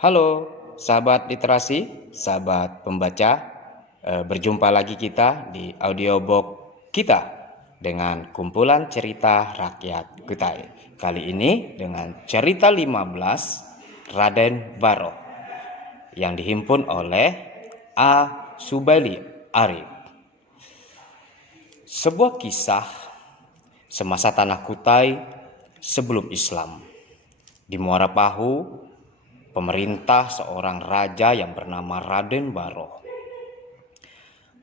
Halo, sahabat literasi, sahabat pembaca. Berjumpa lagi kita di audiobook kita dengan kumpulan cerita rakyat Kutai. Kali ini dengan cerita 15 Raden Baro yang dihimpun oleh A. Subaili Arif. Sebuah kisah semasa tanah Kutai sebelum Islam. Di Muara Pahu, pemerintah seorang raja yang bernama Raden Baro.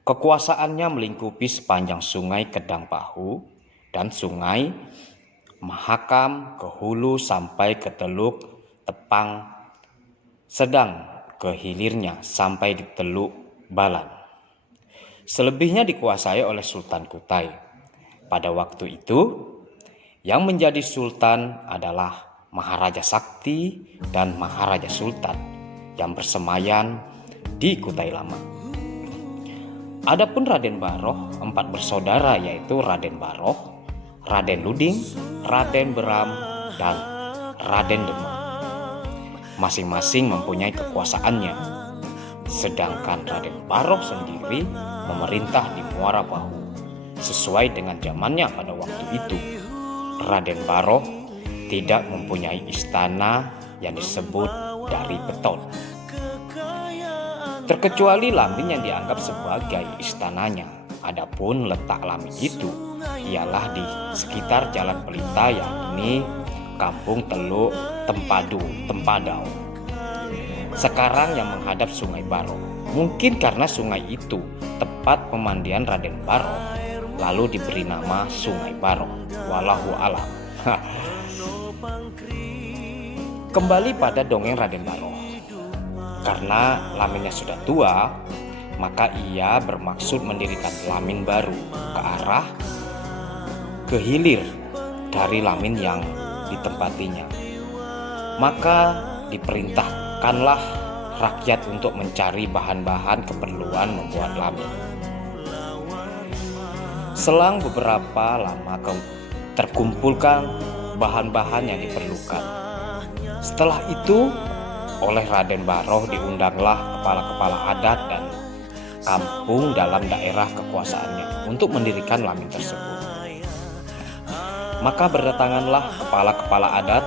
Kekuasaannya melingkupi sepanjang sungai Kedang Pahu dan sungai Mahakam ke hulu sampai ke Teluk Tepang, sedang ke hilirnya sampai di Teluk Balan. Selebihnya dikuasai oleh Sultan Kutai. Pada waktu itu, yang menjadi sultan adalah Maharaja Sakti dan Maharaja Sultan yang bersemayan di Kutai Lama. Adapun Raden Baro, 4 bersaudara yaitu Raden Baro, Raden Luding, Raden Beram, dan Raden Demang. Masing-masing mempunyai kekuasaannya. Sedangkan Raden Baro sendiri memerintah di Muara Pahu sesuai dengan zamannya pada waktu itu. Raden Baro tidak mempunyai istana yang disebut dari beton, terkecuali Lamin yang dianggap sebagai istananya. Adapun letak Lamin itu ialah di sekitar Jalan Pelita, yakni Kampung Teluk Tempadau. Sekarang yang menghadap Sungai Baro. Mungkin karena sungai itu tepat pemandian Raden Baro, lalu diberi nama Sungai Baro. Wallahu a'lam. Kembali pada dongeng Raden Baro. Karena Laminnya sudah tua, maka ia bermaksud mendirikan Lamin baru ke hilir dari Lamin yang ditempatinya. Maka diperintahkanlah rakyat untuk mencari bahan-bahan keperluan membuat Lamin. Selang beberapa lama terkumpulkan bahan-bahan yang diperlukan. Setelah itu, oleh Raden Baro diundanglah kepala-kepala adat dan kampung dalam daerah kekuasaannya untuk mendirikan Lamin tersebut. Maka berdatanganlah kepala-kepala adat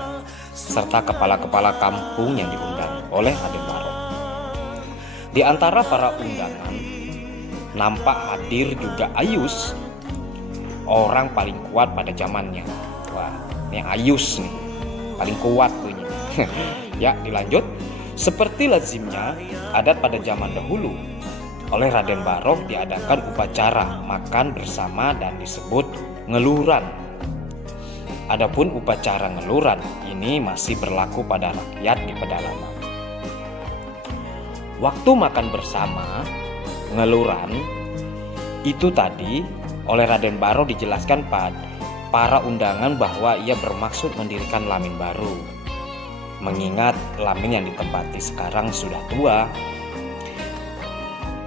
serta kepala-kepala kampung yang diundang oleh Raden Baro. Di antara para undangan, nampak hadir juga Ayus, orang paling kuat pada zamannya. Wah, ini Ayus nih, paling kuat tuh. Ya, dilanjut. Seperti lazimnya adat pada zaman dahulu, oleh Raden Baro diadakan upacara makan bersama dan disebut ngeluran. Adapun upacara ngeluran ini masih berlaku pada rakyat di pedalaman. Waktu makan bersama ngeluran itu tadi oleh Raden Baro dijelaskan pada para undangan bahwa ia bermaksud mendirikan Lamin baru, mengingat Lamin yang ditempati sekarang sudah tua.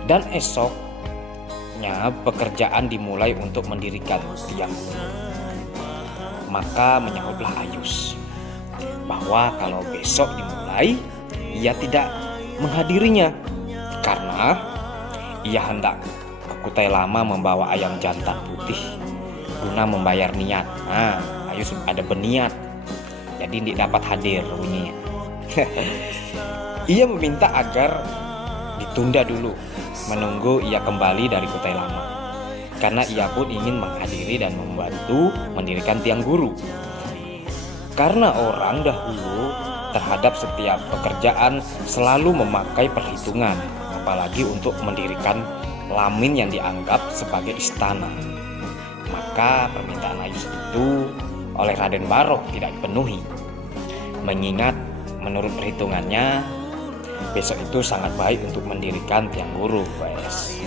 Dan esoknya pekerjaan dimulai untuk mendirikan tiang. Maka menyahutlah Ayus bahwa kalau besok dimulai, ia tidak menghadirinya karena ia hendak ke Kutai Lama membawa ayam jantan putih guna membayar niat. Nah, Ayus ada berniat, jadi tidak dapat hadir bunyinya. Ia meminta agar ditunda dulu, menunggu ia kembali dari Kutai Lama, karena ia pun ingin menghadiri dan membantu mendirikan tiang guru. Karena orang dahulu terhadap setiap pekerjaan selalu memakai perhitungan, apalagi untuk mendirikan Lamin yang dianggap sebagai istana. Maka permintaan Ayus itu oleh Raden Baro tidak dipenuhi, mengingat menurut perhitungannya besok itu sangat baik untuk mendirikan tiang guru, guys.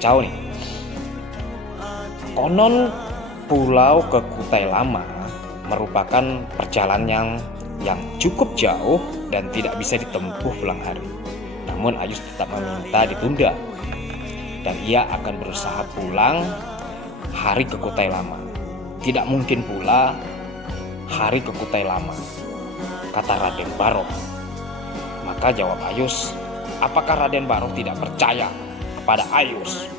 Ciao nih. Konon pulau ke Kutai Lama merupakan perjalanan yang cukup jauh dan tidak bisa ditempuh pulang hari. Namun Ayus tetap meminta ditunda dan ia akan berusaha pulang hari ke Kutai Lama. Tidak mungkin pula hari ke Kutai Lama, kata Raden Baro. Maka jawab Ayus, apakah Raden Baroh tidak percaya kepada Ayus?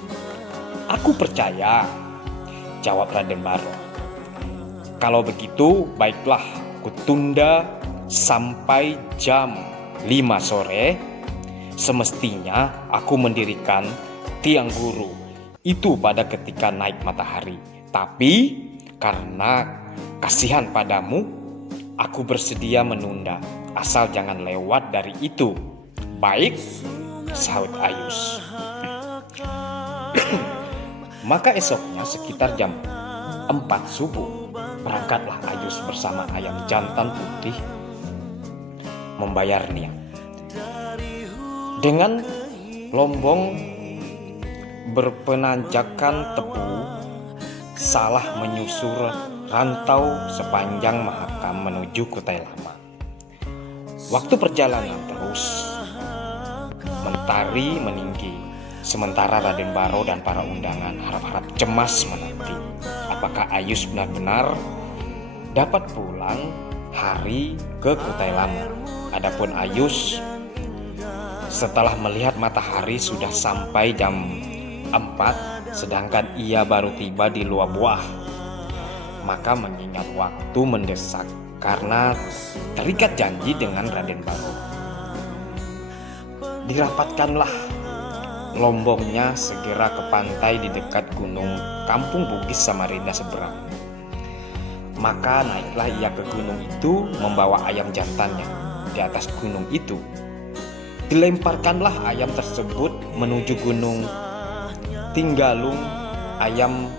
Aku percaya, jawab Raden Baroh. Kalau begitu, baiklah, kutunda sampai jam 5 sore. Semestinya aku mendirikan tiang guru itu pada ketika naik matahari. Tapi karena kasihan padamu, aku bersedia menunda, asal jangan lewat dari itu. Baik, sahut Ayus. Maka esoknya sekitar jam 4 subuh, berangkatlah Ayus bersama ayam jantan putih membayar niat. Dengan lombong berpenanjakan tebu, salah menyusur rantau sepanjang Mahakam menuju Kutai Lama. Waktu perjalanan terus mentari meninggi. Sementara Raden Baroh dan para undangan harap-harap cemas menanti apakah Ayus benar-benar dapat pulang hari ke Kutai Lama. Adapun Ayus, setelah melihat matahari sudah sampai jam 4, sedangkan ia baru tiba di Luar Buah, maka mengingat waktu mendesak karena terikat janji dengan Raden Baroh, dirapatkanlah lombongnya segera ke pantai di dekat gunung Kampung Bugis Samarinda seberang. Maka naiklah ia ke gunung itu membawa ayam jantannya. Di atas gunung itu dilemparkanlah ayam tersebut menuju gunung Tinggalung. Ayam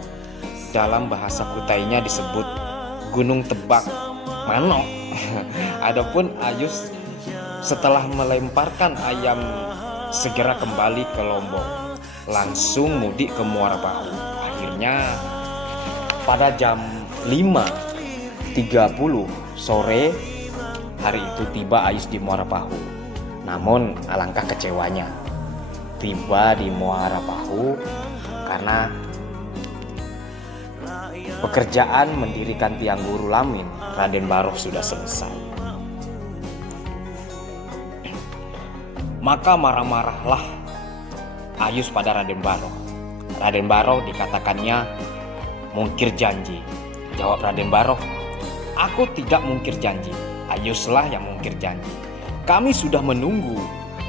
dalam bahasa Kutainya disebut Gunung Tebak Manok. Adapun Ayus setelah melemparkan ayam segera kembali ke Lombok, langsung mudik ke Muara Bahu. Akhirnya pada jam 5.30 sore hari itu tiba Ayus di Muara Bahu. Namun alangkah kecewanya tiba di Muara Bahu karena pekerjaan mendirikan tiang guru Lamin Raden Baroh sudah selesai. Maka marah-marahlah Ayus pada Raden Baroh. Raden Baroh dikatakannya mungkir janji. Jawab Raden Baroh, aku tidak mungkir janji, Ayuslah yang mungkir janji. Kami sudah menunggu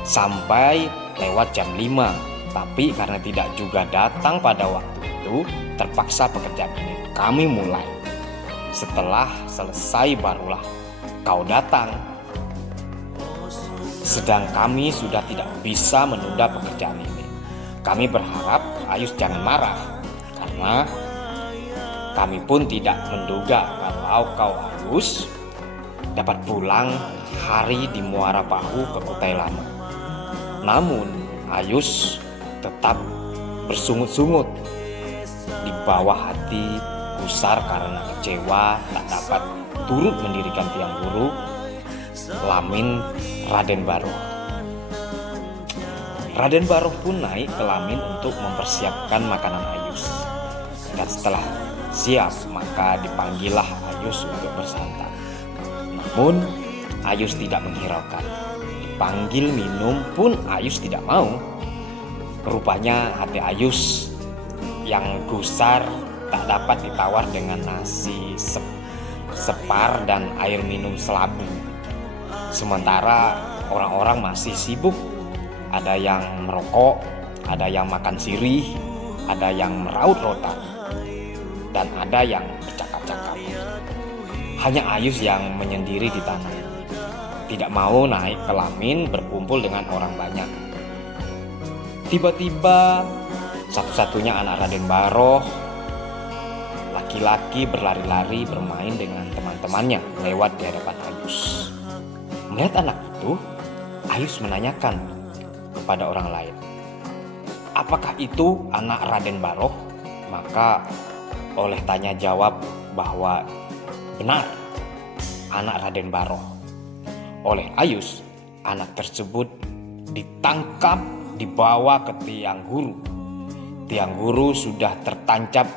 sampai lewat jam 5, tapi karena tidak juga datang pada waktu itu, terpaksa pekerjaan ini kami mulai. Setelah selesai barulah kau datang. Sedang kami sudah tidak bisa menunda pekerjaan ini. Kami berharap Ayus jangan marah, karena kami pun tidak menduga kalau kau Ayus dapat pulang hari di Muara Bahu ke Kutai Lama. Namun Ayus tetap bersungut-sungut di bawah hati gusar karena kecewa tak dapat turut mendirikan tiang guru Lamin Raden Baroh. Raden Baroh pun naik ke Lamin untuk mempersiapkan makanan Ayus. Dan setelah siap, maka dipanggillah Ayus untuk bersantap. Namun Ayus tidak menghiraukan. Dipanggil minum pun Ayus tidak mau. Rupanya hati Ayus yang gusar tak dapat ditawar dengan nasi separ dan air minum selabu. Sementara orang-orang masih sibuk, ada yang merokok, ada yang makan sirih, ada yang meraut rotan, dan ada yang bercakap-cakap. Hanya Ayus yang menyendiri di tanah, tidak mau naik ke Lamin berkumpul dengan orang banyak. Tiba-tiba satu-satunya anak Raden Baroh, laki-laki, berlari-lari bermain dengan teman-temannya lewat di hadapan Ayus. Melihat anak itu, Ayus menanyakan kepada orang lain, apakah itu anak Raden Baroh? Maka oleh tanya jawab bahwa benar, anak Raden Baroh. Oleh Ayus, anak tersebut ditangkap, dibawa ke tiang guru. Tiang guru sudah tertancap,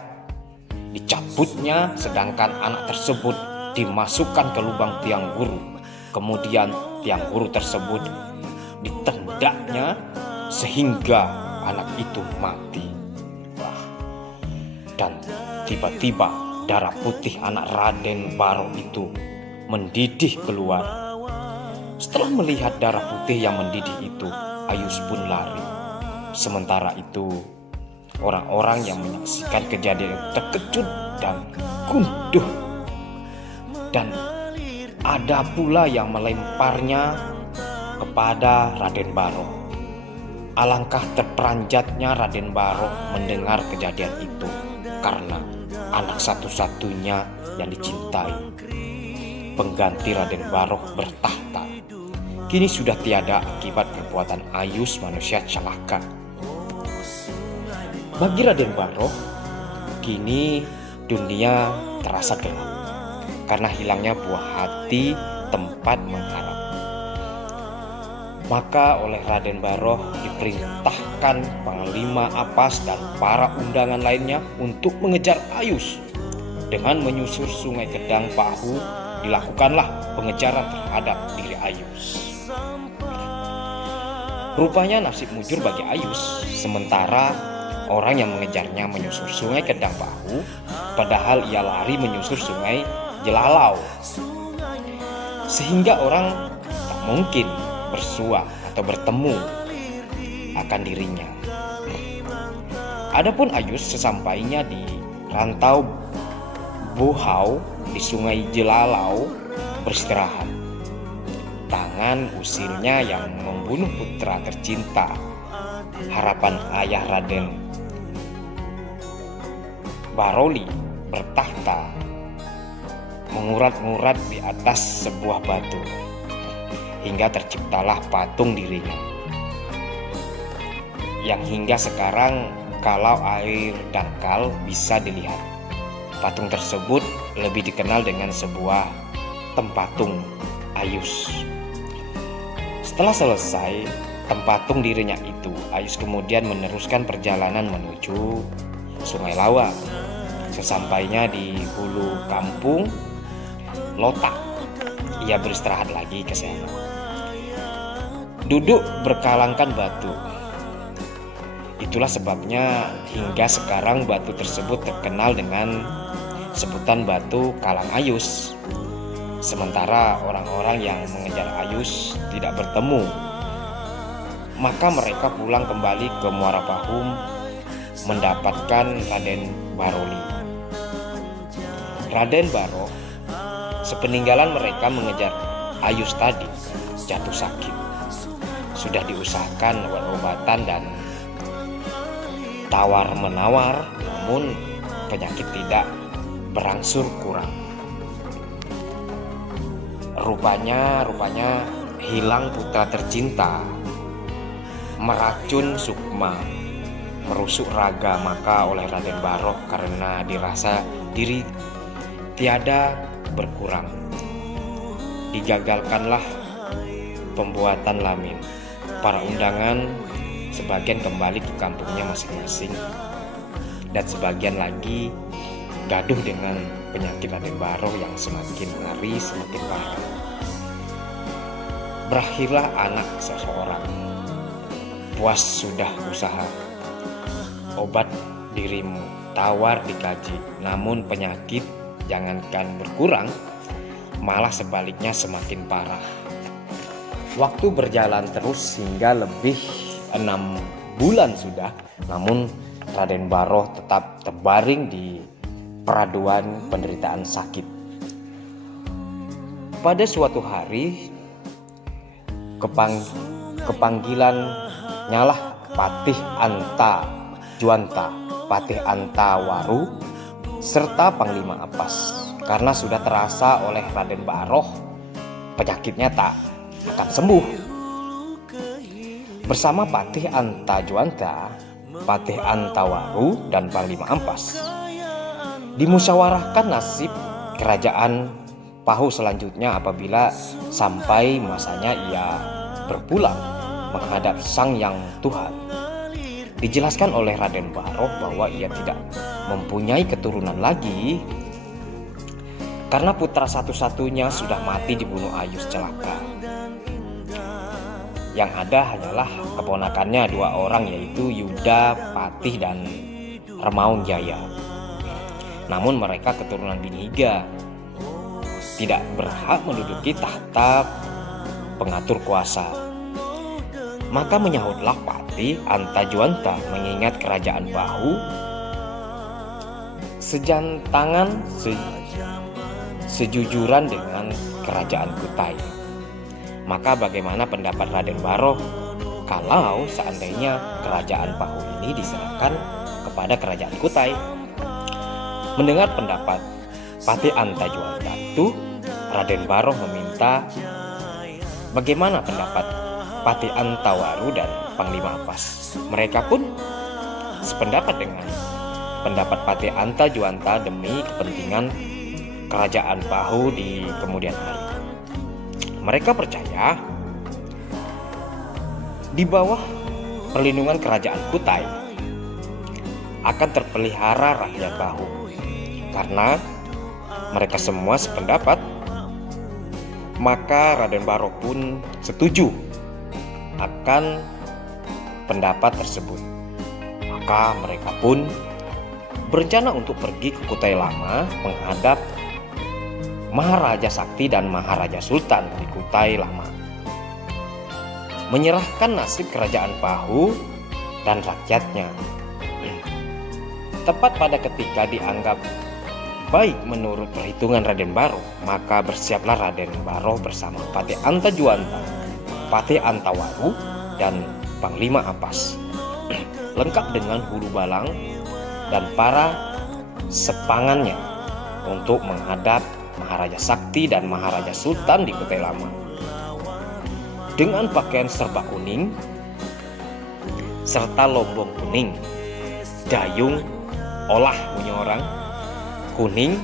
dicabutnya, sedangkan anak tersebut dimasukkan ke lubang tiang guru. Kemudian tiang guru tersebut ditendaknya sehingga anak itu mati. Dan tiba-tiba darah putih anak Raden Baro itu mendidih keluar. Setelah melihat darah putih yang mendidih itu, Ayus pun lari. Sementara itu, orang-orang yang menyaksikan kejadian itu terkejut dan gunduh. Dan ada pula yang melemparnya kepada Raden Baro. Alangkah terperanjatnya Raden Baro mendengar kejadian itu, karena anak satu-satunya yang dicintai, pengganti Raden Baro bertahta, kini sudah tiada akibat perbuatan Ayus manusia celaka. Bagi Raden Baro, kini dunia terasa gelap karena hilangnya buah hati tempat mengharap. Maka oleh Raden Baro diperintahkan Panglima Apas dan para undangan lainnya untuk mengejar Ayus. Dengan menyusur Sungai Kedang Pahu, dilakukanlah pengejaran terhadap diri Ayus. Rupanya nasib mujur bagi Ayus, sementara orang yang mengejarnya menyusur Sungai Kedang Pahu, padahal ia lari menyusur Sungai Jelalau. Sehingga orang tak mungkin bersua atau bertemu akan dirinya. Adapun Ayus sesampainya di rantau Bohau di Sungai Jelalau beristirahat. Tangan usilnya yang membunuh putra tercinta, harapan ayah Raden Baroli bertahta, mengurat-ngurat di atas sebuah batu, hingga terciptalah patung dirinya, yang hingga sekarang kalau air dangkal bisa dilihat. Patung tersebut lebih dikenal dengan sebuah tempatung Ayus. Setelah selesai tempatung dirinya itu, Ayus kemudian meneruskan perjalanan menuju Sungai Lawa. Sesampainya di hulu kampung Lotak, ia beristirahat lagi ke sana. Duduk berkalangkan batu. Itulah sebabnya hingga sekarang batu tersebut terkenal dengan sebutan batu Kalang Ayus. Sementara orang-orang yang mengejar Ayus tidak bertemu, maka mereka pulang kembali ke Muara Pahum mendapatkan Raden Baroli. Raden Baro, sepeninggalan mereka mengejar Ayus tadi, jatuh sakit. Sudah diusahakan obat-obatan dan tawar-menawar, namun penyakit tidak berangsur kurang. Rupanya hilang putra tercinta, meracun Sukma, merusuk raga. Maka oleh Raden Baro, karena dirasa diri tiada berkurang, digagalkanlah pembuatan lamin. Para undangan sebagian kembali ke kampungnya masing-masing, dan sebagian lagi gaduh dengan penyakit Raden Baro yang semakin hari semakin parah. Berakhirlah anak seseorang. Puas sudah usaha, obat dirimu tawar dikaji, namun penyakit jangankan berkurang, malah sebaliknya semakin parah. Waktu berjalan terus hingga lebih 6 bulan sudah, namun Raden Baro tetap terbaring di peraduan penderitaan sakit. Pada suatu hari, kepanggilan nyalah Patih Anta Juanta, Patih Anta Waru, serta Panglima Apas, karena sudah terasa oleh Raden Baro penyakitnya tak akan sembuh. Bersama Patih Anta Juanta, Patih Anta Waru, dan Panglima Ampas, dimusyawarahkan nasib kerajaan Pahu selanjutnya apabila sampai masanya ia berpulang menghadap Sang Yang Tuhan. Dijelaskan oleh Raden Baro bahwa ia tidak mempunyai keturunan lagi karena putra satu-satunya sudah mati dibunuh Ayus celaka. Yang ada hanyalah keponakannya 2 orang, yaitu Yuda Patih dan Remaung Jaya. Namun mereka keturunan Biniga, tidak berhak menduduki tahta pengatur kuasa. Maka menyahutlah Patih Antajuanta mengingat kerajaan Bahu sejantangan sejujuran dengan kerajaan Kutai. Maka bagaimana pendapat Raden Baroh kalau seandainya kerajaan Bahu ini diserahkan kepada kerajaan Kutai? Mendengar pendapat Patih Antajuanta itu, Raden Baroh meminta bagaimana pendapat Patih Antawaru dan Panglima Ampas. Mereka pun sependapat dengan pendapat Patih Antajuanta demi kepentingan kerajaan Bahu di kemudian hari. Mereka percaya di bawah perlindungan kerajaan Kutai akan terpelihara rakyat Bahu, karena mereka semua sependapat. Maka Raden Baroh pun setuju akan pendapat tersebut. Maka mereka pun berencana untuk pergi ke Kutai Lama menghadap Maharaja Sakti dan Maharaja Sultan di Kutai Lama, menyerahkan nasib kerajaan Bahu dan rakyatnya. Tepat pada ketika dianggap baik menurut perhitungan Raden Baroh, maka bersiaplah Raden Baroh bersama Patih Antajuanta, Patih Antawaru, dan Panglima Ampas, lengkap dengan hulu balang dan para sepangannya untuk menghadap Maharaja Sakti dan Maharaja Sultan di Kutai Lama. Dengan pakaian serba kuning serta lombong kuning, dayung olah bunyi orang kuning,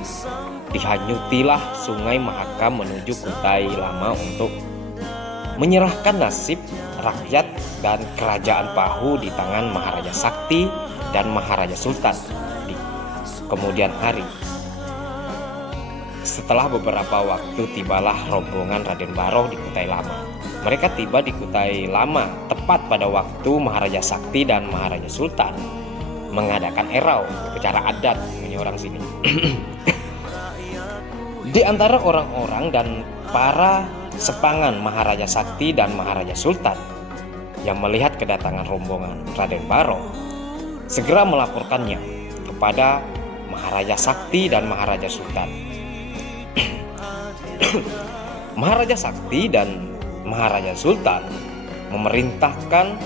dihanyutilah Sungai Mahakam menuju Kutai Lama untuk menyerahkan nasib rakyat dan kerajaan Bahu di tangan Maharaja Sakti dan Maharaja Sultan di kemudian hari. Setelah beberapa waktu tibalah rombongan Raden Baroh di Kutai Lama. Mereka tiba di Kutai Lama tepat pada waktu Maharaja Sakti dan Maharaja Sultan mengadakan erau, upacara adat orang sini. Di antara orang-orang dan para sepangan Maharaja Sakti dan Maharaja Sultan yang melihat kedatangan rombongan Raden Baroh segera melaporkannya kepada Maharaja Sakti dan Maharaja Sultan. Maharaja Sakti dan Maharaja Sultan memerintahkan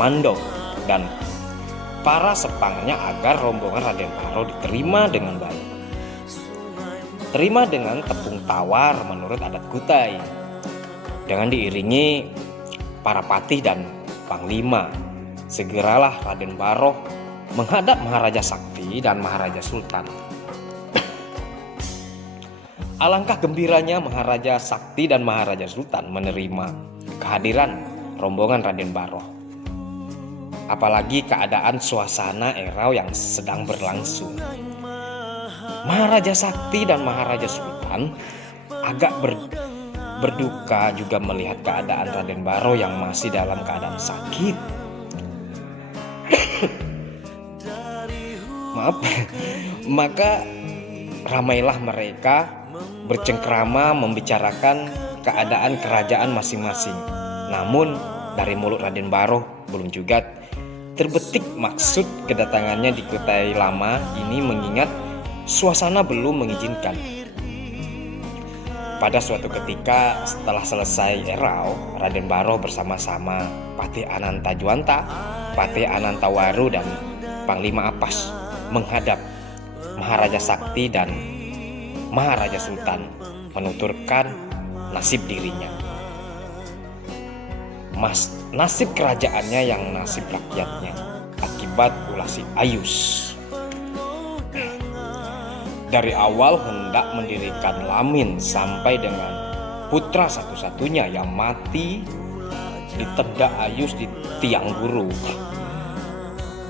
Mandor dan para sepangannya agar rombongan Raden Baroh diterima dengan baik. Terima dengan tepung tawar menurut adat Kutai, dengan diiringi para patih dan panglima. Segeralah Raden Baroh menghadap Maharaja Sakti dan Maharaja Sultan. Alangkah gembiranya Maharaja Sakti dan Maharaja Sultan menerima kehadiran rombongan Raden Baroh. Apalagi keadaan suasana erau yang sedang berlangsung. Maharaja Sakti dan Maharaja Sultan agak berduka juga melihat keadaan Raden Baroh yang masih dalam keadaan sakit. Maaf. Maka ramailah mereka bercengkrama membicarakan keadaan kerajaan masing-masing. Namun dari mulut Raden Baroh belum juga terbetik maksud kedatangannya di Kutai Lama ini, mengingat suasana belum mengizinkan. Pada suatu ketika setelah selesai erau, Raden Baroh bersama-sama Patih Antajuanta, Patih Antawaru, dan Panglima Ampas menghadap Maharaja Sakti dan Maharaja Sultan menuturkan nasib dirinya, nasib kerajaannya yang nasib rakyatnya akibat ulah si Ayus. Dari awal hendak mendirikan Lamin sampai dengan putra satu-satunya yang mati diterdak Ayus di tiang guru.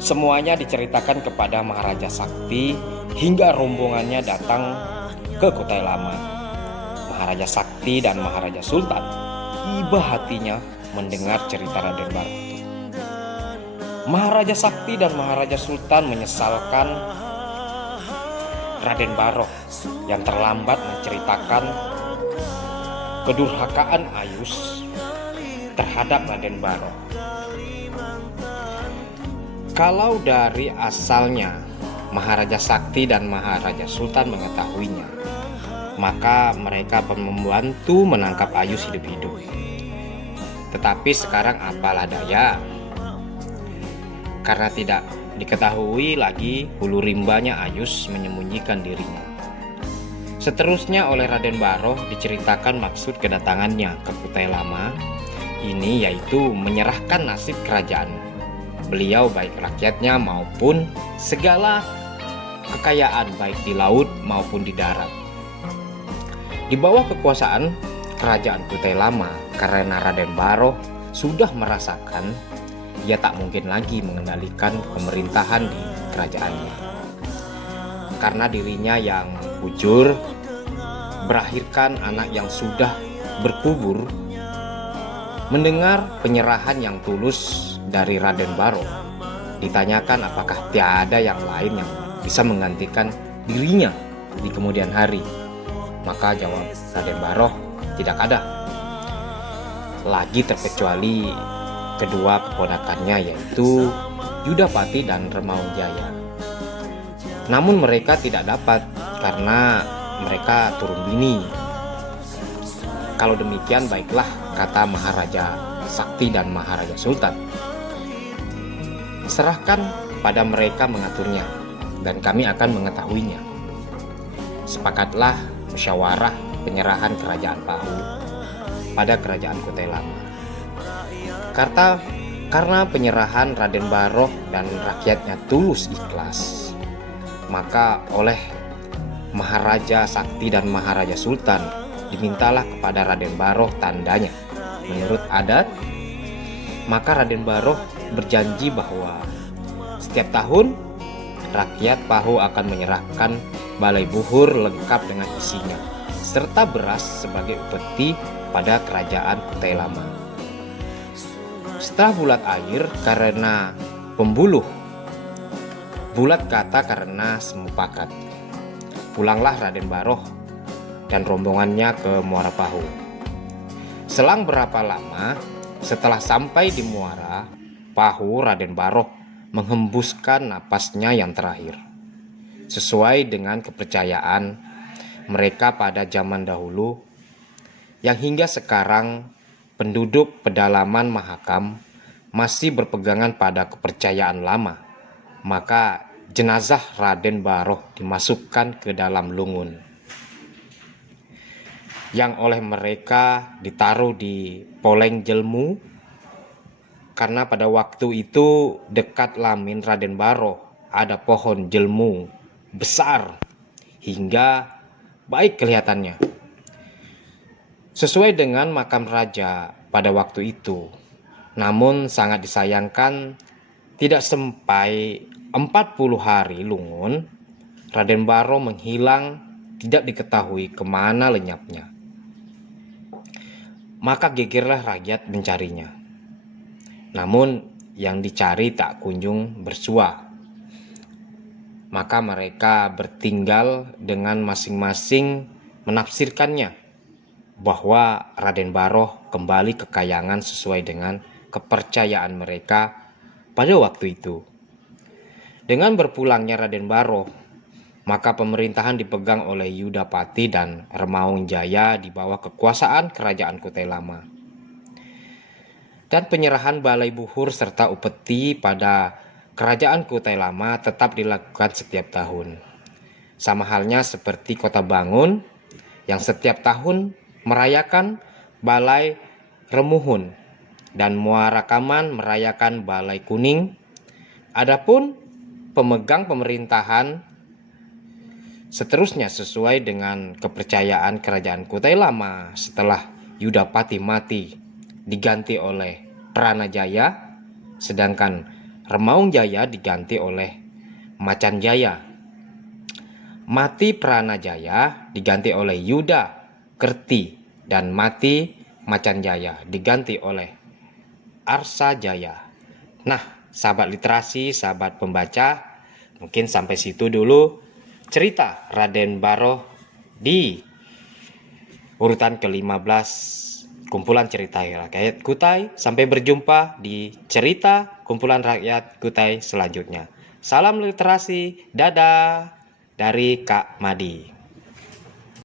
Semuanya diceritakan kepada Maharaja Sakti hingga rombongannya datang ke Kutai Lama. Maharaja Sakti dan Maharaja Sultan iba hatinya mendengar cerita Raden Baroh itu. Maharaja Sakti dan Maharaja Sultan menyesalkan Raden Baroh yang terlambat menceritakan kedurhakaan Ayus terhadap Raden Baroh. Kalau dari asalnya Maharaja Sakti dan Maharaja Sultan mengetahuinya, maka mereka membantu menangkap Ayus hidup-hidup. Tetapi sekarang apalah daya, karena tidak diketahui lagi hulu rimbanya Ayus menyembunyikan dirinya. Seterusnya oleh Raden Baroh diceritakan maksud kedatangannya ke Kutai Lama ini, yaitu menyerahkan nasib kerajaan beliau baik rakyatnya maupun segala kekayaan baik di laut maupun di darat. Di bawah kekuasaan kerajaan Kutai Lama, karena Raden Baroh sudah merasakan ia tak mungkin lagi mengendalikan pemerintahan di kerajaannya. Karena dirinya yang bujur, berakhirkan anak yang sudah berkubur, mendengar penyerahan yang tulus dari Raden Baroh, ditanyakan apakah tiada yang lain yang bisa menggantikan dirinya di kemudian hari. Maka jawab Raden Baroh, tidak ada lagi terkecuali kedua keponakannya, yaitu Yudapati dan Remaunjaya. Namun mereka tidak dapat karena mereka turun bini. Kalau demikian baiklah, kata Maharaja Sakti dan Maharaja Sultan, serahkan pada mereka mengaturnya, dan kami akan mengetahuinya. Sepakatlah musyawarah penyerahan kerajaan Pahu pada kerajaan Kutai Lama. Karena penyerahan Raden Baroh dan rakyatnya tulus ikhlas, maka oleh Maharaja Sakti dan Maharaja Sultan dimintalah kepada Raden Baroh tandanya. Menurut adat, maka Raden Baroh berjanji bahwa setiap tahun rakyat Pahu akan menyerahkan balai buhur lengkap dengan isinya, serta beras sebagai upeti pada kerajaan Kutai Lama. Setelah bulat air karena pembuluh, bulat kata karena semupakat, pulanglah Raden Baroh dan rombongannya ke Muara Pahu. Selang berapa lama setelah sampai di Muara Pahu, Raden Baroh menghembuskan napasnya yang terakhir. Sesuai dengan kepercayaan mereka pada zaman dahulu, yang hingga sekarang penduduk pedalaman Mahakam masih berpegangan pada kepercayaan lama, maka jenazah Raden Baroh dimasukkan ke dalam lungun, yang oleh mereka ditaruh di Poleng Jelmu, karena pada waktu itu dekat lamin Raden Baroh ada pohon jelmu besar hingga baik kelihatannya. Sesuai dengan makam raja pada waktu itu. Namun sangat disayangkan, tidak sampai 40 hari lungun, Raden Baroh menghilang, tidak diketahui kemana lenyapnya. Maka gegerlah rakyat mencarinya. Namun yang dicari tak kunjung bersua. Maka mereka bertinggal dengan masing-masing menafsirkannya bahwa Raden Baroh kembali ke Kayangan sesuai dengan kepercayaan mereka pada waktu itu. Dengan berpulangnya Raden Baroh, maka pemerintahan dipegang oleh Yudapati dan Remaunjaya di bawah kekuasaan kerajaan Kutai Lama. Dan penyerahan balai buhur serta upeti pada kerajaan Kutai Lama tetap dilakukan setiap tahun. Sama halnya seperti Kota Bangun yang setiap tahun merayakan balai Remuhun dan Muara Kaman merayakan balai Kuning. Adapun pemegang pemerintahan seterusnya sesuai dengan kepercayaan kerajaan Kutai Lama setelah Yudapati mati diganti oleh Pranajaya, sedangkan Remaunjaya diganti oleh Macanjaya. Mati Pranajaya diganti oleh Yuda Kerti dan mati Macan Jaya diganti oleh Arsa Jaya. Nah, sahabat literasi, sahabat pembaca, mungkin sampai situ dulu cerita Raden Baroh di urutan ke-15 kumpulan cerita rakyat Kutai. Sampai berjumpa di cerita kumpulan rakyat Kutai selanjutnya. Salam literasi, dadah dari Kak Madi.